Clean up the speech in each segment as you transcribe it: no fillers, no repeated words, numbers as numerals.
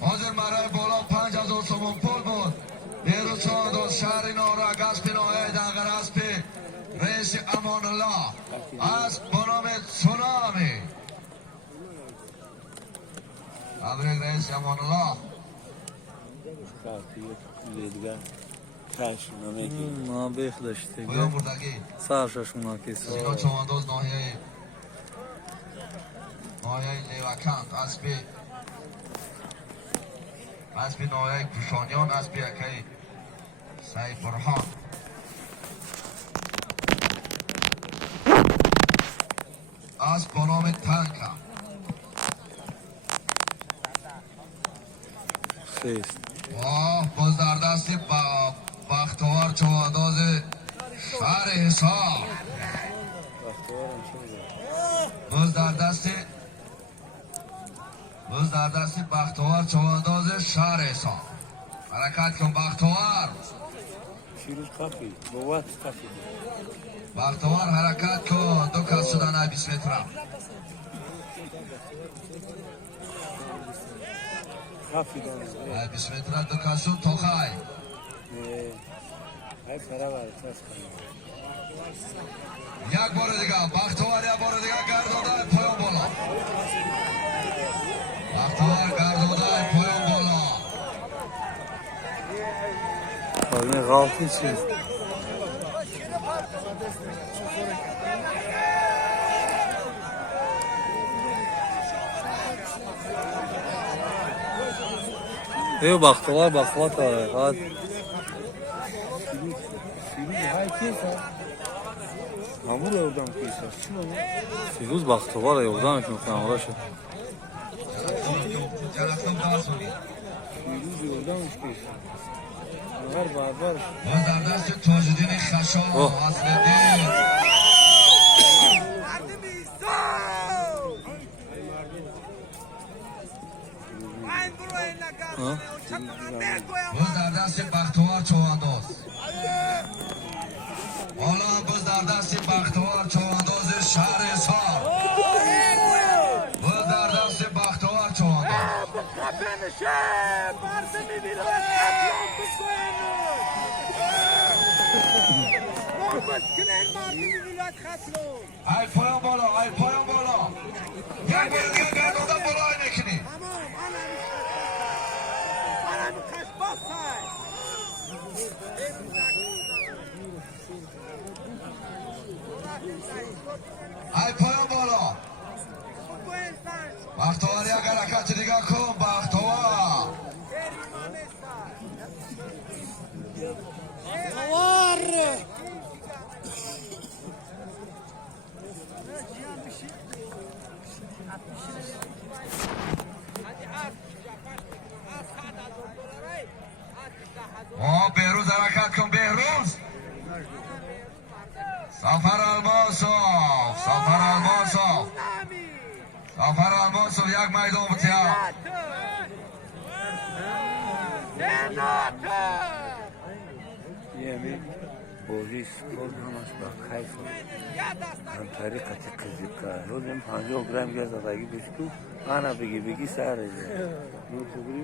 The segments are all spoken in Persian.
حاضر برای بالا 5000 سوم پول بود. دیروز چهار شهر نورا گسپ نوعه دنگر اسب رئیس امان الله از بنام تسونامی. تبریک رئیس امان الله. ما بیخ داشته بایان بردگی سرشش اونا کسی سینا چواندوز ناحیه لیوکند اسبی ناحیه کشانیان اسبی یکی سعید برهان اسب با نام تنکا خیست باز در دست بختوار چوانداز شهر حساب باز در دست بختوار چوانداز شهر حساب. حرکت کن بختوار. بختوار حرکت کن. دو کس شدن 20 متر 20 متر دو کس شد توخای یک بار دیگه بختوار یک بار دیگه گرداده پایان بالا. بختوار گرداده پایان بالا. این غافی چیست ای بختوار بخواه تا Hamur oradan kıysa. فیروز بختوار یوردان که مکنم شد Firuz oradan kıysa. Nahar barbar. باز در دست تاجدین خشاب اصل‌الدین. باز در دست بختوار چوانداز. حالا باز در دست بختوار چوانداز شهر حساب. باز در دست بختوار چوانداز. ای پایان بالا ای پایان بالا. یک بار دیگه گرداده بالا نکنی. ای پایان بالا. بختوار یک حرکت دیگه کن بختوار. بهروز حرکت کن بهروز. سفر الماسوف سفر الماسوف سفر الماسوف یک میدان بتیا Yemin polis kol همش با کیف هم طریقت قزیقا لازم 50 گرم گاز دادگی بشکو آنا بگی ساره نور خبری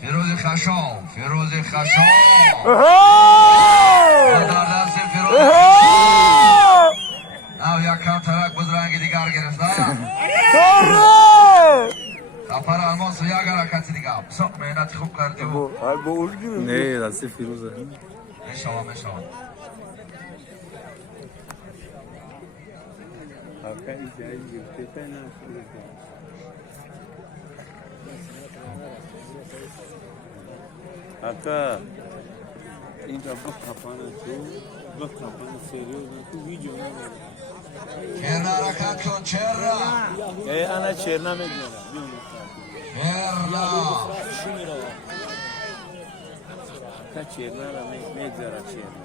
فیروز خشاب فیروز خشاب در دست فیروز نه یک کم ترک بزرگی دیگر گرفت سفر الماس و یک حرکت دیگر بسیار مهنت خوب کردی نه دست فیروزه میشوام Aka اینجا بخوابانه سریع تو ویدیو چرا حرکت کن چرا انا چرنا میگم چرا Kaçırma ama mezara çırma.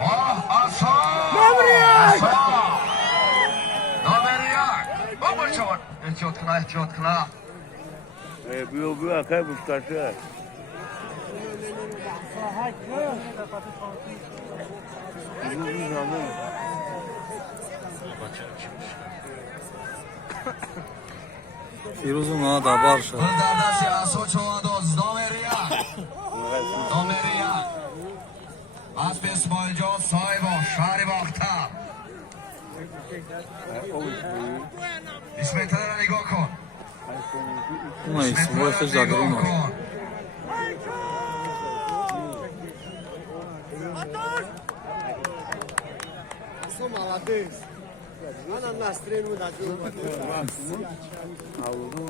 Oh, Aslan! Nomeriyak! Nomeriyak! Babacığım! İhtiyat kına. Bu akar bu taşı. Bu zaman. Firuzun ha da barışa. Bilderdesi Asoçovadoz, Nomeriyak! Nomeriyak! Asp İsmailcan sahibi, şari baktı. İsmet'lere nigah kن. Buna isim bu işte zadırın var. Sou maladez. Lá na nas treinos da turma. Aldım.